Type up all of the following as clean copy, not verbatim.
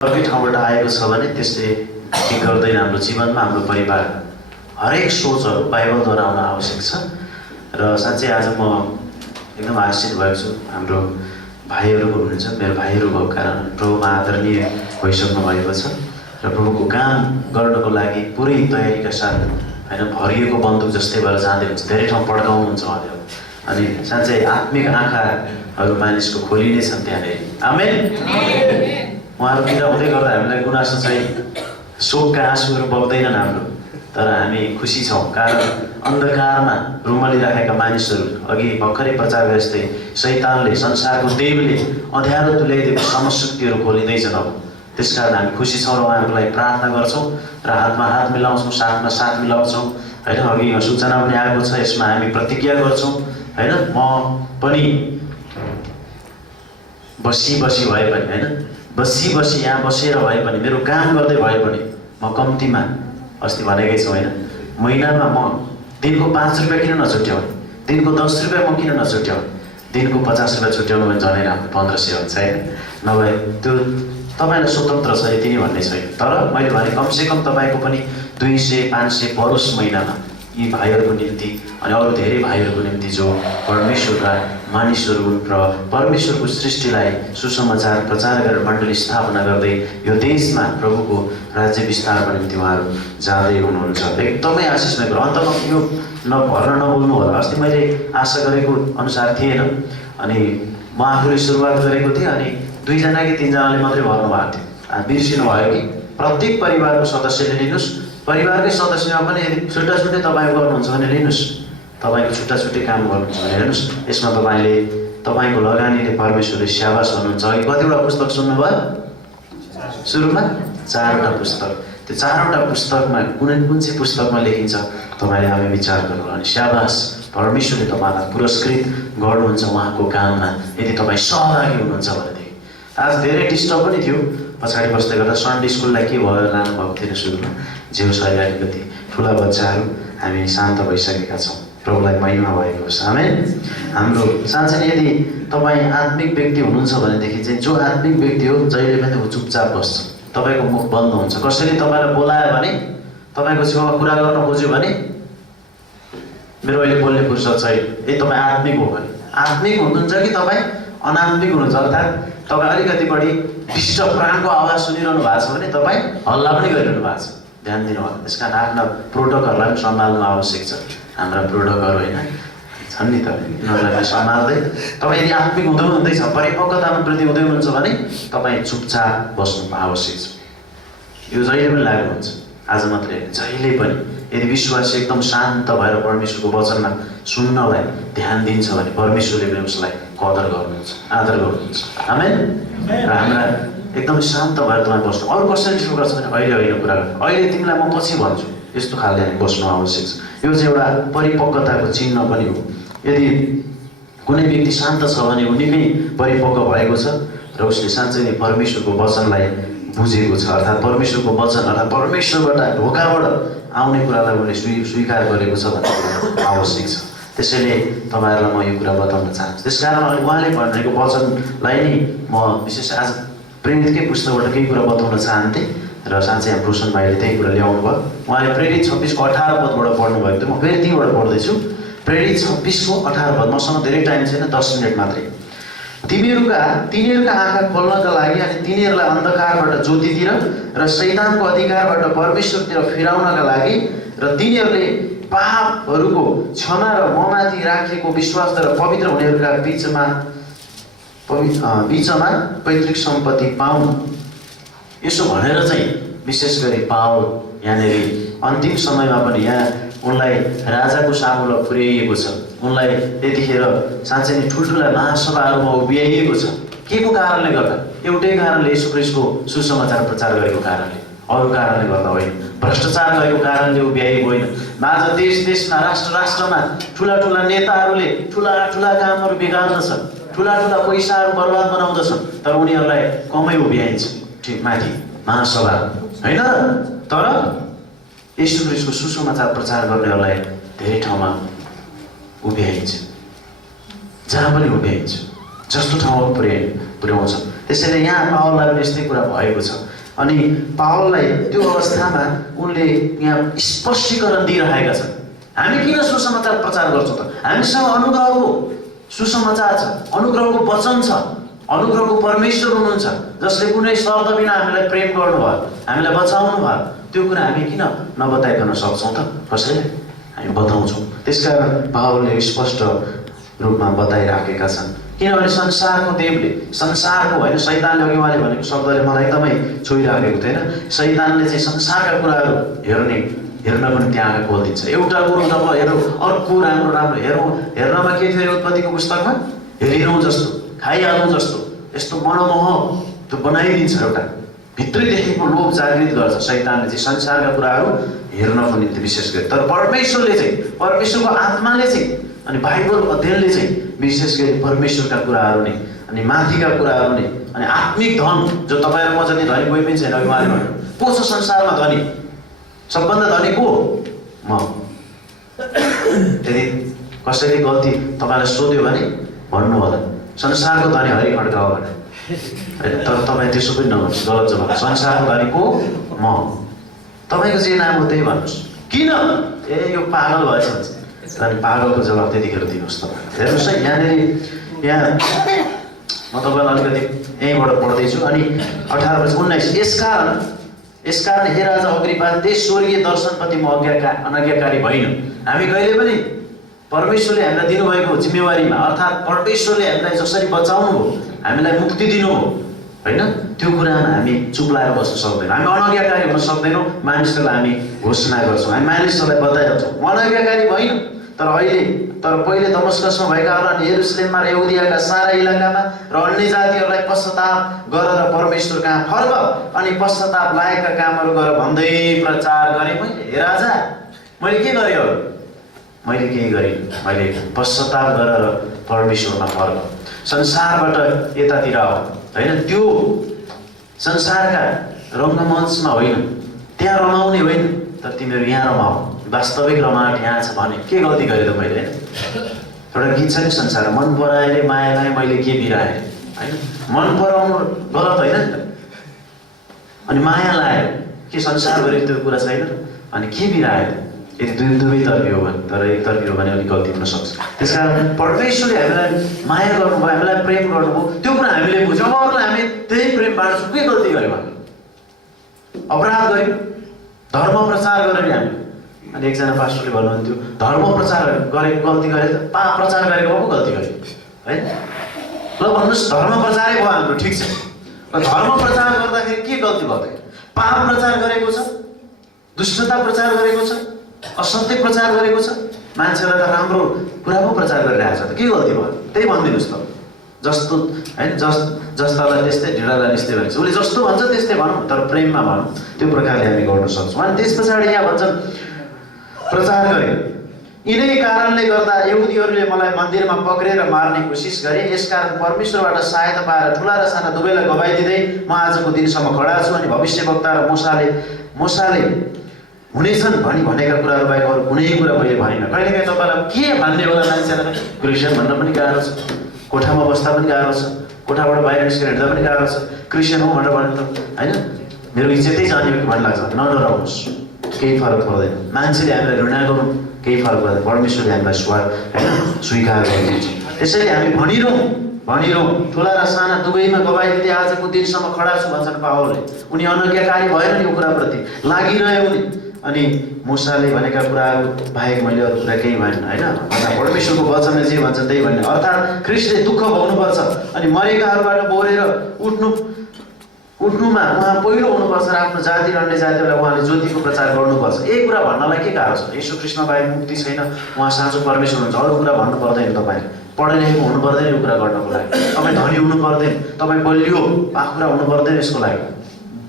अर्कै ठाउँबाट आएको छ भने त्यसले के गर्दैन हाम्रो जीवनमा हाम्रो परिवार हरेक सोचहरू बाइबलद्वारा आउन आवश्यक छ। र साँच्चै आज म एकदम आश्चर्य भएको छु। हाम्रो भाइहरू हुनुहुन्छ, मेरो भाइहरू भएको कारण प्रभुमा आदरणीय भइसक्नु भएको छ र प्रभुको काम गर्नको लागि पुरै तयारीका साथ होइन भरिएको बन्दुक जस्तै भएर जाँदै हुन्छ। धेरै ठाउँ पड्काउनुहुन्छ उहाँले। अनि साँच्चै आत्मिक आँखाहरू मानिसको खोलिने छन् त्यहाँनिर। आमेन। उहाँहरू बिदा हुँदै गर्दा हामीलाई गुनासो चाहिँ शोकका आँसुहरू बग्दैनन् हाम्रो, तर हामी खुसी छौँ। कारण अन्धकारमा रुमलिराखेका मानिसहरू अघि भर्खरै प्रचार गरे जस्तै शैतानले, संसारको देवले अँध्यारो तुल्याइदिएको समशक्तिहरू खोलिँदैछन्। अब त्यसकारण हामी खुसी छौँ र उहाँहरूको लागि प्रार्थना गर्छौँ र हातमा हात मिलाउँछौँ, साथमा साथ मिलाउँछौँ होइन। अघि सूचना पनि आएको छ, यसमा हामी प्रतिज्ञा गर्छौँ होइन। म पनि बसी भए पनि होइन, बसी यहाँ बसेर भए पनि, मेरो काम गर्दै भए पनि म कम्तीमा अस्ति भनेकै छु होइन, महिनामा म दिनको 5 रुपियाँ किन नछुट्याउने, दिनको 10 रुपियाँ म किन नछुट्याउने, दिनको 50 रुपियाँ छुट्याउनु भने झनै राम्रो 1500 हुन्छ होइन। नभए त्यो तपाईँलाई स्वतन्त्र छ यति नै भन्ने छैन। तर मैले भने कमसेकम तपाईँको पनि 200-500 परोस् महिनामा यी भाइहरूको निम्ति अनि अरू धेरै भाइहरूको निम्ति जो परमेश्वरका मानिसहरू र परमेश्वरको सृष्टिलाई सुसमाचार प्रचार गरेर मण्डली स्थापना गर्दै यो देशमा प्रभुको राज्य विस्तारको निम्ति उहाँहरू जाँदै हुनुहुन्छ। एकदमै आशिषमय कुरो। अन्तमा यो भर्न नबोल्नु होला। अस्ति मैले आशा गरेको अनुसार थिएन, अनि म आफूले सुरुवात गरेको थिएँ अनि 2 जना कि 3 जनाले मात्रै भर्नु भएको थियो। बिर्सिनु भयो कि प्रत्येक परिवारको सदस्यले लिनुहोस्। परिवारकै सदस्यमा पनि यदि छुट्टा-छुट्टै तपाईँ गर्नुहुन्छ भने लिनुहोस्, तपाईँको छुट्टा-छुट्टै काम गर्नुहुन्छ भने हेर्नुहोस्। यसमा तपाईँले तपाईँको लगानीले परमेश्वरले स्याबास भन्नुहुन्छ। अघि कतिवटा पुस्तक सुन्नुभयो? सुरुमा 4वटा पुस्तक। त्यो 4वटा पुस्तकमा कुन चाहिँ पुस्तकमा लेखिन्छ तपाईँले आफै विचार गर्नु। अनि स्याबास, परमेश्वरले तपाईँलाई पुरस्कृत गर्नुहुन्छ उहाँको काममा यदि तपाईँ सहभागी हुनुहुन्छ भनेदेखि। आज धेरै डिस्टर्ब पनि थियो पछाडि बस्दै गर्दा। सन्डे स्कुललाई के भयो लानु भएको थिएन सुरुमा, जेउ सही अलिकति ठुला बच्चाहरू हामी शान्त भइसकेका छौँ। प्रभुलाई महिमा भएको होस्। आमेन। हाम्रो साँच्चै यदि तपाईँ आत्मिक व्यक्ति हुनुहुन्छ भनेदेखि चाहिँ जो आत्मिक व्यक्ति हो जहिले पनि ऊ चुपचाप बस्छ, तपाईँको मुख बन्द हुन्छ। कसैले तपाईँलाई बोलायो भने, तपाईँको छेउमा कुरा गर्न खोज्यो भने मेरो अहिले बोल्ने फुर्सद छैन, यदि तपाईँ आत्मिक हो भने। आत्मिक हुनुहुन्छ कि तपाईँ अनात्मिक हुनुहुन्छ, अर्थात् तपाईँ अलिकति बढी डिस्टर्ब प्राणको आवाज सुनिरहनु भएको छ भने तपाईँ हल्ला पनि गरिरहनु भएको छ, ध्यान दिनु होला। त्यस कारण आफ्ना प्रोडक्टहरूलाई पनि सम्हाल्नु आवश्यक छ। हाम्रा प्रोडक्टहरू होइन छन् नि त, यिनीहरूलाई सम्हाल्दै तपाईँ यदि आत्मिक हुँदै हुँदैछ, परिपक्वतामा वृद्धि हुँदै हुनुहुन्छ भने तपाईँ चुपचाप बस्नु आवश्यक छ। यो जहिले पनि लागु हुन्छ, आज मात्रै होइन, जहिले पनि। यदि विश्वासी एकदम शान्त भएर परमेश्वरको वचनमा सुन्नलाई ध्यान दिन्छ भने परमेश्वरले पनि उसलाई कदर गर्नुहुन्छ, आदर गर्नुहुन्छ। आमेन। र हाम्रा एकदमै शान्त भएर तपाईँ बस्नु। अरू कसैले सुरु गर्छ भने अहिले होइन कुरा गर्नु, अहिले तिमीलाई म पछि भन्छु, यस्तो खालले हामी बस्नु आवश्यक छ। यो चाहिँ एउटा परिपक्वताको चिन्ह पनि हो। यदि कुनै व्यक्ति शान्त छ भने ऊ निकै परिपक्व भएको छ र उसले साँच्चै नै परमेश्वरको वचनलाई बुझेको छ, अर्थात् परमेश्वरको वचन अर्थात् परमेश्वरबाट ढोकाबाट आउने कुरालाई उसले स्वीकार गरेको छ भन्ने कुरा आवश्यक छ। त्यसैले तपाईँहरूलाई म यो कुरा बताउन चाहन्छु। त्यसकारण उहाँले भनेको वचनलाई नै म विशेष आज प्रेरितकै पुस्तकबाट केही कुरा बताउन चाहन्थेँ र साँच्चै हाम्रो रोशन भाइले त्यही कुरा ल्याउनु भयो। उहाँले प्रेरित 26को 18 पदबाट पढ्नुभएको थियो। म फेरि त्यहीँबाट पढ्दैछु। प्रेरित 26को 18 पद। मसँग धेरै टाइम छैन, 10 मिनट मात्रै। तिनीहरूका आँखा खोल्नका लागि अनि तिनीहरूलाई अन्धकारबाट ज्योतितिर र शैतानको अधिकारबाट परमेश्वरतिर फिराउनका लागि र तिनीहरूले पापहरूको क्षमा र ममाथि राखेको विश्वासद्वारा पवित्र हुनेहरूका बिचमा पैतृक सम्पत्ति पाउनु। यसो भनेर चाहिँ विशेष गरी पावल यहाँनिर अन्तिम समयमा पनि यहाँ उनलाई राजाको सामुला पुर्याइएको छ। उनलाई त्यतिखेर साँच्चै नै ठुल्ठुला महासभाहरूमा उभ्याइएको छ। के को कारणले गर्दा? एउटै कारणले, येशू ख्रीष्टको सुसमाचार प्रचार गरेको कारणले, अरू कारणले गर्दा होइन। भ्रष्टाचार गरेको कारणले उभ्याइएको होइन। आज देशमा राष्ट्रमा ठुला नेताहरूले ठुला कामहरू बिगार्दछन्, ठुला पैसाहरू बर्बाद बनाउँदछन्, तर उनीहरूलाई कमै उभ्याइन्छ ठिक माथि महासभा होइन। तर येशू ख्रीष्टको सुसमाचार प्रचार गर्नेहरूलाई धेरै ठाउँमा उभ्याइन्छ, जहाँ पनि उभ्याइन्छ, जस्तो ठाउँमा पुर्याउँछ त्यसैले यहाँ पावललाई पनि यस्तै कुरा भएको छ। अनि पावललाई त्यो अवस्थामा उनले यहाँ स्पष्टीकरण दिइरहेका छन्। हामी किन सुसमाचार प्रचार गर्छौँ त? हामीसँग अनुग्रहको सुसमाचार छ, अनुग्रहको वचन छ, अनुग्रहको परमेश्वर हुनुहुन्छ जसले कुनै शर्त बिना हामीलाई प्रेम गर्नुभयो, हामीलाई बचाउनु भयो। त्यो कुरा हामी किन नबताइकन सक्छौँ त? कसैले हामी बताउँछौँ। त्यसकारण पावलले स्पष्ट रूपमा बताइराखेका छन्। किनभने संसारको देवले, संसारको होइन, शैतानले अघि उहाँले भनेको शब्दले मलाई एकदमै छोइराखेको थिएन। शैतानले चाहिँ संसारका कुराहरू हेर्न पनि त्यहाँ आँखा खोलिदिन्छ। एउटा कुरो जब हेरौँ, अर्को राम्रो राम्रो हेरौँ, हेर्नमा के थियो उत्पत्तिको पुस्तकमा? हेरिरहँ जस्तो, खाइहालौँ जस्तो, यस्तो मनोमोह त्यो बनाइदिन्छ। एउटा भित्री देखेको लोभ जागृत गर्छ शैतानले चाहिँ संसारका कुराहरू हेर्नको निम्ति विशेष गरी। तर परमेश्वरले चाहिँ, परमेश्वरको आत्माले चाहिँ अनि बाइबलको अध्ययनले चाहिँ विशेष गरी परमेश्वरका कुराहरू नै अनि माथिका कुराहरू नै अनि आत्मिक धन जो तपाईँ र म जति धनी कोही पनि छैन। उहाँले भन्नु को छ संसारमा धनी? सबभन्दा धनी को? म। यदि कसैले गल्ती तपाईँलाई सोध्यो भने भन्नु होला संसारको धनी हरि खड्का हो भने, होइन? तर तपाईँ त्यसो पनि नभन्नुहोस्, गलत जवाब। संसारको धनी को? म। तपाईँको जे नाम हो त्यही भन्नुहोस्। किन? ए यो पागल भएछ भन्छ। अनि पागलको जवाब त्यतिखेर दिनुहोस् तपाईँ। हेर्नुहोस् है, यहाँ म तपाईँलाई अलिकति यहीँबाट पढ्दैछु। अनि 18-19 यसकारण हे राजा अग्रिपा, त्यस स्वर्गीय दर्शनप्रति म अनाज्ञाकारी भइन। हामी कहिले पनि परमेश्वरले हामीलाई दिनुभएको जिम्मेवारीमा, अर्थात् परमेश्वरले हामीलाई जसरी बचाउनु हो, हामीलाई मुक्ति दिनुभयो, होइन, त्यो कुरामा हामी चुप लाएर बस्न सक्दैनौँ। हामी अनाज्ञाकारी हुन सक्दैनौँ। मानिसहरूलाई हामी घोषणा गर्छौँ, हामी मानिसहरूलाई बताइहाल्छौँ म अनाज्ञाकारी भइन। तर पहिले दमस्कसमा भएकाहरू अनि यरुशलेममा र यहुदियाका सारा इलाकामा र अन्य जातिहरूलाई पश्चाताप गरेर परमेश्वर कहाँ फर्क अनि पश्चाताप लागेका कामहरू गर भन्दै प्रचार गरेँ। मैले हे राजा, मैले के गरेँ हो? मैले केही गरिनँ। मैले पश्चाताप गरेर परमेश्वरमा फर्क, संसारबाट यतातिर आऊ, होइन? त्यो संसारका रङ्गमञ्चमा होइन, त्यहाँ रमाउने होइन, तर तिमीहरू यहाँ रमाऊ। वास्तविक रमाहट यहाँ छ भने के गल्ती गरेँ त मैले? एउटा गीत छ नि संसार, मन पराएर मायालाई मैले के बिराएँ, होइन? मन पराउनु गलत होइन नि त। अनि माया लायो के संसारभरि त्यो कुरा छैन? अनि के बिरायो? यदि दुवैतर्फी हो भने, तर एकतर्फी हो भने अलिक गल्ती हुन सक्छ। त्यस कारण परमेश्वरले हामीलाई माया गर्नुभयो, हामीलाई प्रेम गर्नुभयो, त्यो कुरा हामीले बुझ्यौँ। अब अरूलाई हामी त्यही प्रेम बाँड्छौँ। के गल्ती गऱ्यौँ हामी? अपराध गऱ्यौँ, धर्म प्रचार गरेर हामी। अनि एकजना पास्टरले भन्नुहुन्थ्यो धर्म प्रचार गरेको गल्ती गरे त पाप प्रचार गरेको पो गल्ती गरे, है? ल भन्नुहोस्, धर्म प्रचारै भयो हाम्रो, ठिक छ। र धर्म प्रचार गर्दाखेरि के गल्ती भयो त? पाप प्रचार गरेको छ, दुष्टता प्रचार गरेको छ, असत्य प्रचार गरेको छ, मान्छेलाई त राम्रो कुरा पो प्रचार गरिरहेको छ त के गल्ती भयो? त्यही भनिदिनुहोस् त। जस्तो होइन, जस्तालाई त्यस्तै, ढिँडालाई त्यस्तै भनेको छ। उसले जस्तो भन्छ त्यस्तै भनौँ, तर प्रेममा भनौँ। त्यो प्रकारले हामी गर्न सक्छौँ। अनि त्यस पछाडि यहाँ भन्छन् प्रचार गरे, यिनै कारणले गर्दा यहुदीहरूले मलाई मन्दिरमा पक्रेर मार्ने कोसिस गरे। यसकारण परमेश्वरबाट सहायता पाएर ठुला र साना दुवैलाई गवाई दिँदै म आजको दिनसम्म खडा छु। अनि भविष्यवक्ता र मुसाले हुनेछन् भनेका कुराहरू बाहेक अरू कुनै कुरा मैले भनिनँ। कहिलेकाहीँ तपाईँलाई के भन्ने होला मान्छेलाई? क्रिस्चियन भन्न पनि गाह्रो छ, कोठामा बस्दा पनि गाह्रो छ, कोठाबाट बाहिर निस्केर हिँड्दा पनि गाह्रो छ। क्रिस्चियन हो भनेर भन्नु त होइन, मेरो इज्जतै जाने हो कि भन्नु लाग्छ। नडराउनुहोस्, केही फरक पर्दैन। मान्छेले हामीलाई घृणा गरौँ, केही फरक पर्दैन। परमेश्वरले हामीलाई होइन स्वीकार गरिदिन्छ। त्यसैले हामी भनिरहँ ठुला र साना दुवैमा गवाई दिँदै आजको दिनसम्म खडा छु भन्छन् पावलले। उनी अनज्ञाकारी भएन नि यो कुराप्रति, लागिरह्यो उनी। अनि मुसाले भनेका कुराहरू बाहेक मैले अरू कुरा केही भएन, होइन? परमेश्वरको वचनले जे भन्छ त्यही भन्ने। अर्थात् ख्रिस्टले दुःख भोग्नुपर्छ अनि मरेकाहरूबाट बोरेर उठ्नुमा उहाँ पहिलो हुनुपर्छ र आफ्नो जाति र अन्य जातिहरूलाई उहाँले ज्योतिको प्रचार गर्नुपर्छ। यही कुरा भन्नलाई के गाह्रो छ? येशू ख्रिस्टमा बाहेक मुक्ति छैन, उहाँ साँचो परमेश्वर हुनुहुन्छ। अरू कुरा भन्नु पर्दैन, तपाईँ पढे लेखेको हुनु पर्दैन यो कुरा गर्नको लागि, तपाईँ धनी हुनु पर्दैन, तपाईँ बलियो पाखुरा हुनु पर्दैन, यसको लागि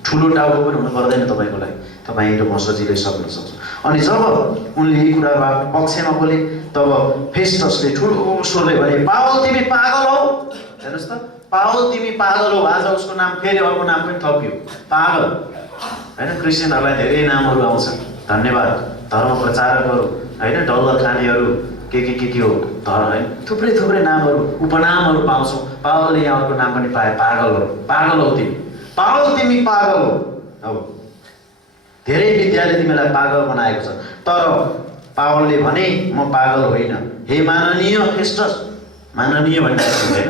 ठुलो टाउको पनि हुनु पर्दैन तपाईँको लागि। तपाईँ र म सजिलै सक्न सक्छौँ। अनि जब उनले यी कुराहरू आफ्नो पक्षमा बोले तब फेस्टसले ठुलो स्वरले भने पावल तिमी पागल हौ। हेर्नुहोस् त, पावल तिमी पागल हो। आज उसको नाम फेरि अर्को नाम पनि थपियो, पागल, होइन? क्रिस्चियनहरूलाई धेरै नामहरू आउँछन्, धन्यवाद। धर्म प्रचारकहरू, होइन, डल्लर खानेहरू, के हो धर्म होइन, थुप्रै थुप्रै नामहरू उपनामहरू पाउँछौँ। पावलले यहाँ अर्को नाम पनि पाए, पागल हो। पागल हौ तिमी, पागल तिमी पागल हो। अब धेरै विद्याले तिमीलाई पागल बनाएको छ, तर पावलले भने म पागल होइन। हे माननीय फेस्टस, माननीय भनेको हुँदैन,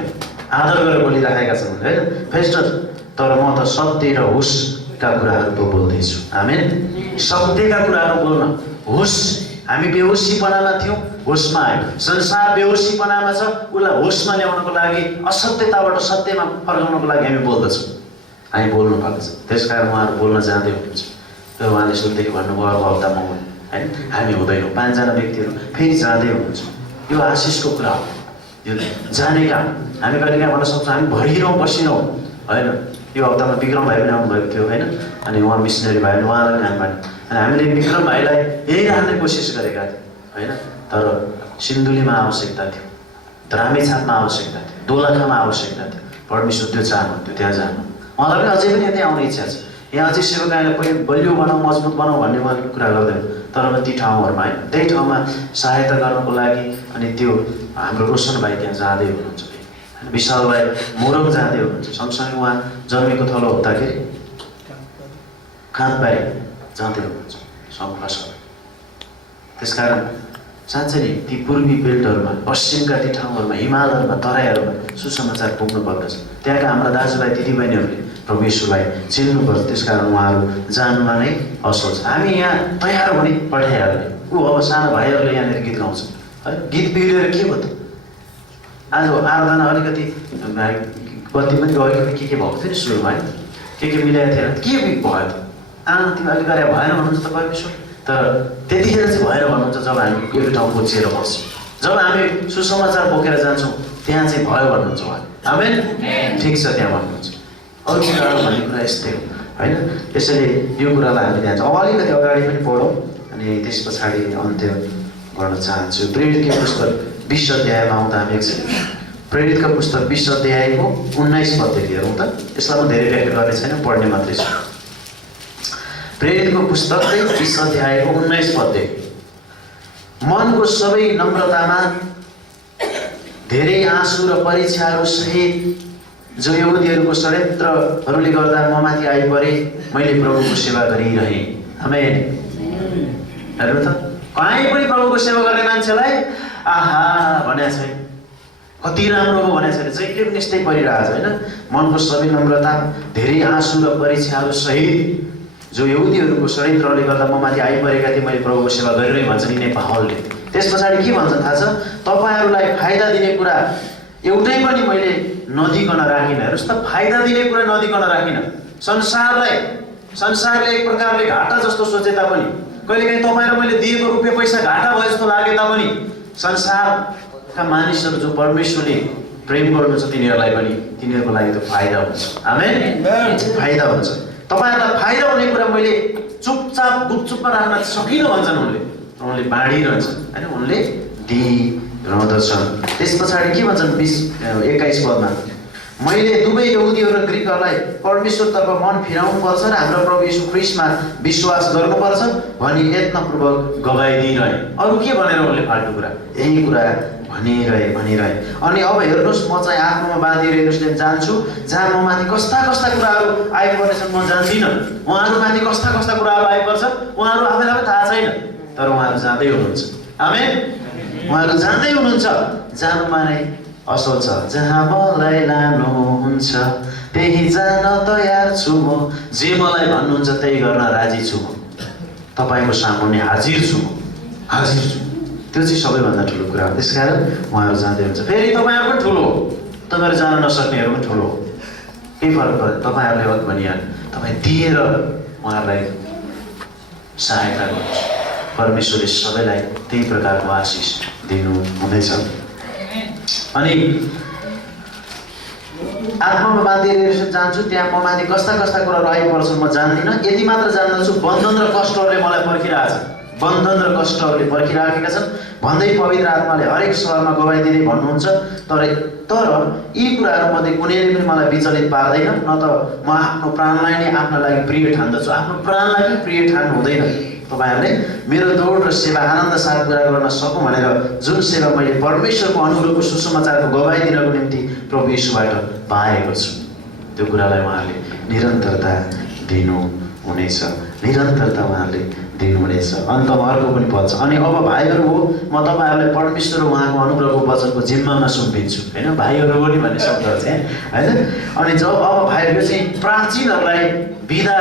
आदर गरेर बोलिराखेका छन् होइन फेस्टस, तर म त सत्य र होसका कुराहरू पो बोल्दैछु। आमेन। सत्यका कुराहरू बोल्न, होस। हामी बेहोसीपनामा थियौँ, होसमा आयो। संसार बेहोसीपनामा छ, उसलाई होसमा ल्याउनको लागि, असत्यताबाट सत्यमा फर्काउनको लागि हामी बोल्दछौँ, हामी बोल्नु पर्दछ। त्यस कारण उहाँहरू बोल्न जाँदै हुनुहुन्छ। र उहाँले सुरुदेखि भन्नुभयो अर्को हप्तामा होइन हामी हुँदैनौँ। 5 जना व्यक्तिहरू फेरि जाँदै हुनुहुन्छ। यो आशिषको कुरा हो, यो जाने काम। हामी कहिलेकाहीँ भन्न सक्छौँ हामी भरिरहँ बसिरहँ होइन। यो हप्तामा विक्रम भाइ पनि आउनुभएको थियो होइन, अनि उहाँ मिसनरी भाइ पनि उहाँलाई पनि हामी अनि हामीले विक्रम भाइलाई यही राख्ने कोसिस गरेका थियौँ होइन। तर सिन्धुलीमा आवश्यकता थियो, रामेछापमा आवश्यकता थियो, दोलखामा आवश्यकता थियो। परमेश्वर त्यो चाहनुहुन्थ्यो त्यहाँ जानु। उहाँलाई पनि अझै पनि यतै आउने इच्छा छ। यहाँ अझै सेवकाईलाई पहिले बलियो बनाऊ, मजबुत बनाऊ भन्ने उहाँले कुरा गर्दैन, तर अब ती ठाउँहरूमा होइन, त्यही ठाउँमा सहायता गर्नको लागि। अनि त्यो हाम्रो रोशन भाइ त्यहाँ जाँदै हुनुहुन्छ, विशाल भाइ मोरङ जाँदै हुनुहुन्छ, सँगसँगै उहाँ जन्मेको थलो हुँदाखेरि खाँदबारी जाँदै हुनुहुन्छ सङ्घमा सबै। त्यसकारण साँच्चै नै ती पूर्वी बेल्टहरूमा, पश्चिमका ती ठाउँहरूमा, हिमालहरूमा, तराईहरूमा सुसमाचार पुग्नु पर्दछ। त्यहाँका हाम्रा दाजुभाइ दिदीबहिनीहरूले प्रभु येशूलाई चिन्नुपर्छ। त्यसकारण उहाँहरू जानुमा नै असल छ। हामी यहाँ तयार हुने पठाइहाल्ने। अब सानो भाइहरूले यहाँनिर गीत गाउँछ है, गीत बिग्रिएर के भयो त? आज आराधना अलिकति बत्ती पनि गएको के भएको थियो नि सुरुमा है, के मिलाएको थिएन, के भयो त? तिमी अलिक गरे भएन भन्नुहुन्छ त परमेश्वर। तर त्यतिखेर चाहिँ भएर भन्नुहुन्छ जब हामी एउटा ठाउँ पुछेर बस्छौँ, जब हामी सुसमाचार बोकेर जान्छौँ, त्यहाँ चाहिँ भयो भन्नुहुन्छ उहाँले। आमेन। ठिक छ, त्यहाँ भन्नुहुन्छ। अरू कुराहरू भन्ने कुरा यस्तै हो होइन। यसैले यो कुरालाई हामी त्यहाँ अब अलिकति अगाडि पनि पढौँ अनि त्यस पछाडि अन्त्य गर्न चाहन्छु। प्रेरितको पुस्तक 20 अध्यायमा आउँदा हामी एकछिन प्रेरितका पुस्तक 20 अध्यायको 19 पददेखि हेरौँ त। यसलाई म धेरै व्याख्या गर्ने छैन, पढ्ने मात्रै छु। प्रेरितको पुस्तक 20 अध्यायको 19 पददेखि, मनको सबै नम्रतामा धेरै आँसु र परीक्षाहरू सहित जो यहुदीहरूको षड्यन्त्रहरूले गर्दा ममाथि आइपरे, मैले प्रभुको सेवा गरिरहेँ। आमेन। हेर्नु त, कहीँ पनि प्रभुको सेवा गर्ने मान्छेलाई आहा भनेको छैन, कति राम्रो हो भनेको छैन, जहिले पनि यस्तै परिरहेछ होइन। मनको सबै नम्रता, धेरै आँसु र परीक्षाहरू सहित जो यहुदीहरूको षड्यन्त्रले गर्दा ममाथि आइपरेका थिए, मैले प्रभुको सेवा गरिरहेँ भन्छ नि पावलले। त्यस पछाडि के भन्छ थाहा छ? तपाईँहरूलाई फाइदा दिने कुरा एउटै पनि मैले नदिकन राखिनँ। हेर्नुहोस् त, फाइदा दिने कुरा नदिकन राखिनँ। संसारले एक प्रकारले घाटा जस्तो सोचे तापनि, कहिलेकाहीँ तपाईँ र मैले दिएको रुपियाँ पैसा घाटा भयो जस्तो लागे तापनि, संसारका मानिसहरू जो परमेश्वरले प्रेम गर्नुहुन्छ तिनीहरूलाई पनि तिनीहरूको लागि त फाइदा हुन्छ। आमेन। फाइदा हुन्छ। तपाईँहरूलाई फाइदा हुने कुरा मैले चुपचाप गुपचुपमा राख्न सकिनँ भन्छन् उनले बाँडिरहन्छन् होइन, उनले दिइरहँदछन्। त्यस पछाडि के भन्छन् 21 पदमा, मैले दुवै यहुदीहरू र ग्रिकहरूलाई परमेश्वरतर्फ मन फिराउनुपर्छ र हाम्रो प्रभु येशू ख्रीष्टमा विश्वास गर्नुपर्छ भनी यत्नपूर्वक गवाई दिइरहे। अरू के भनेर उनले फाल्टु कुरा, यही कुरा भनिरहे। अनि अब हेर्नुहोस्, म चाहिँ आफ्नोमा बाँधिएर यरुसलेम जान्छु, जहाँ ममाथि कस्ता कुराहरू आइपर्नेछन् म जान्दिनँ। उहाँहरूमाथि कस्ता कुराहरू आइपर्छ उहाँहरू आफैलाई पनि थाहा छैन, तर उहाँहरू जाँदै हुनुहुन्छ। आमेन। उहाँहरू जाँदै हुनुहुन्छ। जानुमा नै असल छ। जहाँ मलाई लानुहुन्छ त्यही जान तयार छु म, जे मलाई भन्नुहुन्छ त्यही गर्न राजी छु म, तपाईँको सामुन्ने हाजिर छु म, हाजिर छु। त्यो चाहिँ सबैभन्दा ठुलो कुरा हो। त्यसकारण उहाँहरू जाँदै हुन्छ। फेरि तपाईँहरू पनि ठुलो हो, तपाईँहरू जान नसक्नेहरू पनि ठुलो हो, केही फरक पर्दैन। तपाईँहरूले अघि भनिहाल्नु, तपाईँ दिएर उहाँहरूलाई सहायता गर्नुहोस्। परमेश्वरले सबैलाई त्यही प्रकारको आशिष दिनु हुँदैछ। अनि आत्मामा बाँधिएर जान्छु, त्यहाँ ममाथि कस्ता कुराहरू आइपर्छन् म जान्दिनँ। यति मात्र जान्दछु, बन्धन र कष्टहरूले मलाई पर्खिराखेका छन् भन्दै पवित्र आत्माले हरेक सहरमा गवाई दिँदै भन्नुहुन्छ। तर यी कुराहरूमध्ये कुनैले पनि मलाई विचलित पार्दैन। न त म आफ्नो प्राणलाई नै आफ्नो लागि प्रिय ठान्दछु, आफ्नो प्राणलाई पनि प्रिय ठान्नु हुँदैन। तपाईँहरूले मेरो दौड र सेवा आनन्द साथ पुरा गर्न सकौँ भनेर जुन सेवा मैले परमेश्वरको अनुग्रहको सुसमाचारको गवाई दिनको निम्ति प्रभु येशूबाट पाएको छु, त्यो कुरालाई उहाँले निरन्तरता दिनुहुनेछ, निरन्तरता उहाँले दिनुहुनेछ। अन्तमा अर्को पनि पद छ, अनि अब भाइहरू हो म तपाईँहरूलाई परमेश्वर र उहाँको अनुग्रहको वचनको जिम्मामा सुम्पिन्छु। होइन, भाइहरू हो नि भन्ने शब्द चाहिँ होइन। अनि जब अब भाइहरू चाहिँ प्राचीनहरूलाई बिदा,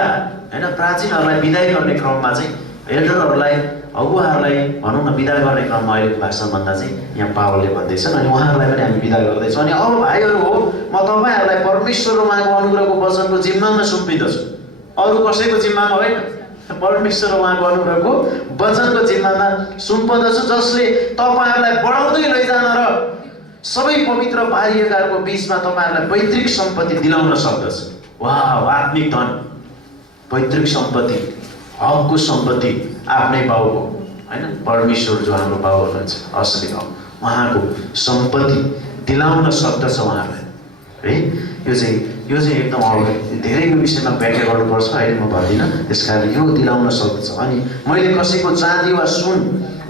होइन, प्राचीनहरूलाई बिदाई गर्ने क्रममा चाहिँ एल्डरहरूलाई, अगुवाहरूलाई भनौँ न बिदा गर्ने क्रममा अहिलेको भाषा भन्दा चाहिँ यहाँ पावलले भन्दैछन्, अनि उहाँहरूलाई पनि हामी बिदा गर्दैछौँ। अनि अब भाइहरू हो म तपाईँहरूलाई परमेश्वर र उहाँको अनुग्रहको वचनको जिम्मामा सुम्पिँदछु, अरू कसैको जिम्मामा होइन, परमेश्वर र उहाँको अनुग्रहको वचनको जिम्मामा सुम्पदछु, जसले तपाईँहरूलाई बढाउँदै लैजान र सबै पवित्र बाहिरकारको बिचमा तपाईँहरूलाई पैतृक सम्पत्ति दिलाउन सक्दछ। वाह, आत्मिक धन, पैतृक सम्पत्ति, हकको सम्पत्ति आफ्नै बाउको, होइन, परमेश्वर जो हाम्रो बाउ हुनुहुन्छ, असली बाउ, उहाँको सम्पत्ति दिलाउन सक्दछ उहाँहरूलाई है। यो चाहिँ एकदम धेरैको विषयमा व्याख्या गर्नुपर्छ, अहिले म भन्दिनँ, त्यस कारण यो दिलाउन सक्दछ। अनि मैले कसैको चाँदी वा सुन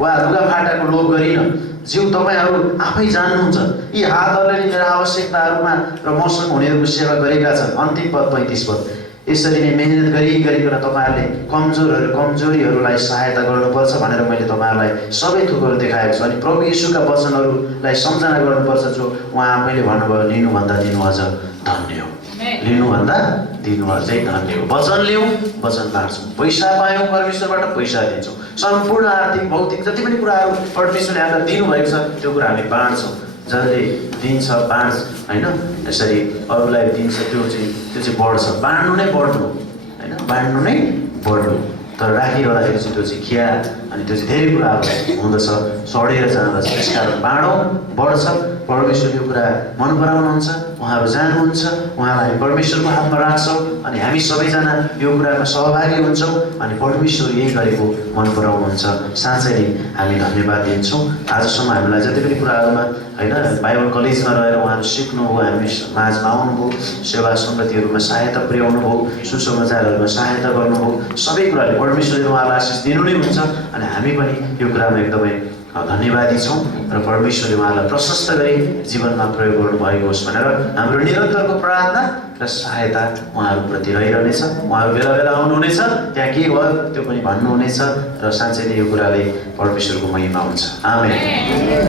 वा लुगाफाटाको लोभ गरिनँ, ज्यू तपाईँहरू आफै जान्नुहुन्छ। यी हातहरूले नि मेरा आवश्यकताहरूमा र मसँग हुनेहरूको सेवा गरेका छन्। अन्तिम पद 35 पद, यसरी नै मेहनत गरिकन तपाईँहरूले कमजोरीहरूलाई सहायता गर्नुपर्छ भनेर मैले तपाईँहरूलाई सबै थोकहरू देखाएको छु। अनि प्रभु येशूका वचनहरूलाई सम्झना गर्नुपर्छ, जो उहाँ आफैले भन्नुभयो, लिनुभन्दा दिनु अझ धन्य हो, लिनुभन्दा दिनु अझै धन्य हो। वचन लिउँ, वचन बाँड्छौँ, पैसा पायौँ परमेश्वरबाट, पैसा दिन्छौँ। सम्पूर्ण आर्थिक भौतिक जति पनि कुराहरू परमेश्वरले हामीलाई दिनुभएको छ त्यो कुरा हामी बाँड्छौँ। जसले दिन्छ बाँड्छ, होइन, यसरी अरूलाई दिन्छ, त्यो चाहिँ बढ्छ। बाँड्नु नै बढ्नु, होइन, बाँड्नु नै बढ्नु। तर राखिरहँदाखेरि चाहिँ त्यो चाहिँ खिया, अनि त्यो चाहिँ धेरै कुराहरू हुँदछ, सडेर जाँदछ। त्यस कारण बाँडौँ, बढ्छ। परमेश्वर यो कुरा मन पराउनुहुन्छ, उहाँहरू जानुहुन्छ, उहाँलाई हामी परमेश्वरको हातमा राख्छौँ, अनि हामी सबैजना यो कुरामा सहभागी हुन्छौँ, अनि परमेश्वर यही गरेको मन पराउनुहुन्छ। साँच्चै नै हामी धन्यवाद दिन्छौँ। आजसम्म हामीलाई जति पनि कुराहरूमा, होइन, बाइबल कलेजमा रहेर उहाँहरू सिक्नुभयो, हामी माझमा आउनुभयो, सेवा सङ्गतिहरूमा सहायता पुर्याउनु भयो, सुसमाचारहरूमा सहायता गर्नुभयो, सबै कुराले परमेश्वरले उहाँलाई आशिष दिनु नै हुन्छ। अनि हामी पनि यो कुरामा एकदमै धन्यवादी छौँ र परमेश्वरले उहाँलाई प्रशस्त गरी जीवनमा प्रयोग गर्नुभएको होस् भनेर हाम्रो निरन्तरको प्रार्थना र सहायता उहाँहरूप्रति रहिरहनेछ। उहाँहरू बेला बेला आउनुहुनेछ, त्यहाँ के भयो त्यो पनि भन्नुहुनेछ, र साँच्चै नै यो कुराले परमेश्वरको महिमा हुन्छ। आमेन।